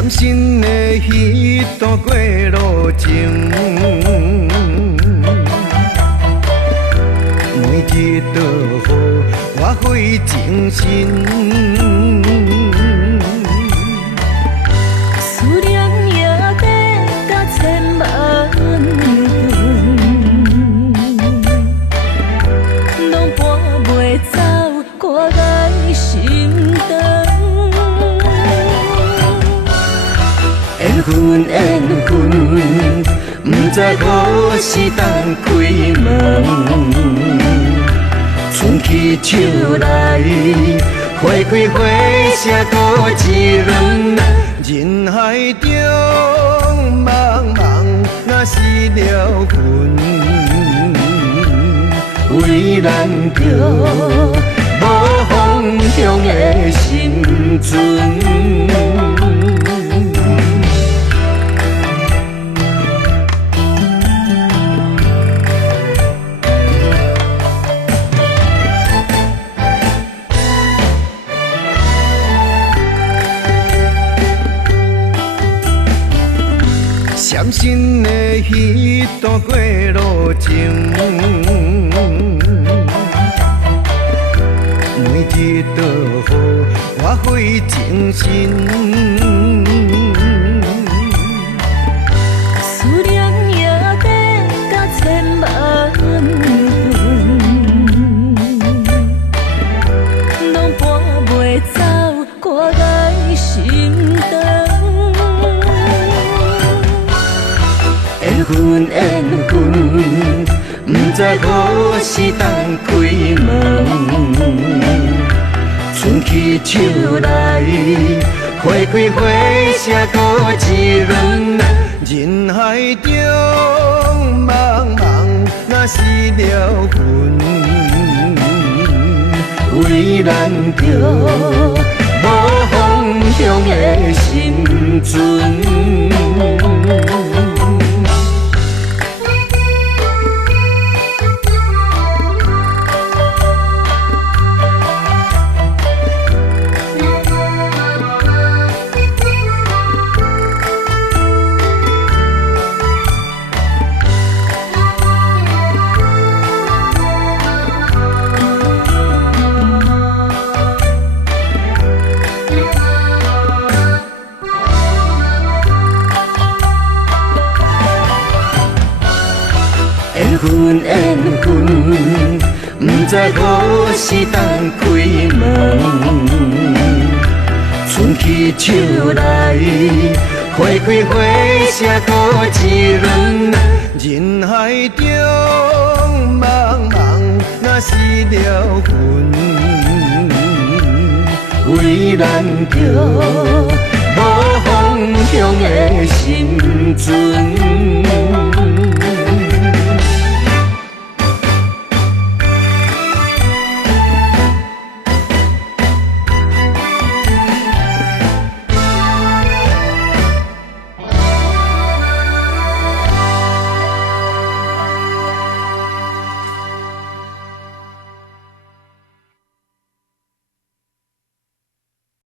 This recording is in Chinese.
闪身的彼段过路情，每日都予我费精神。思念也得到千万吨，拢搬袂走我的心肠。缘分缘分，不知何时当开门。春去秋来，花开花谢多一轮。人海中茫茫，若是了魂，为咱着无方向的生存。闪身的彼段过路情，每日都予我费精神。思念也得到千万吨，拢搬袂走我的心肠。缘分缘分，不知何时当开门。春去秋来，花开花谢多一轮。人海中茫茫，若是了魂，为咱着无方向的生存。缘分缘分，不知何时当开门。春去秋来，花开花谢多一轮。人海中茫茫，若是了魂，为咱着无方向的生存。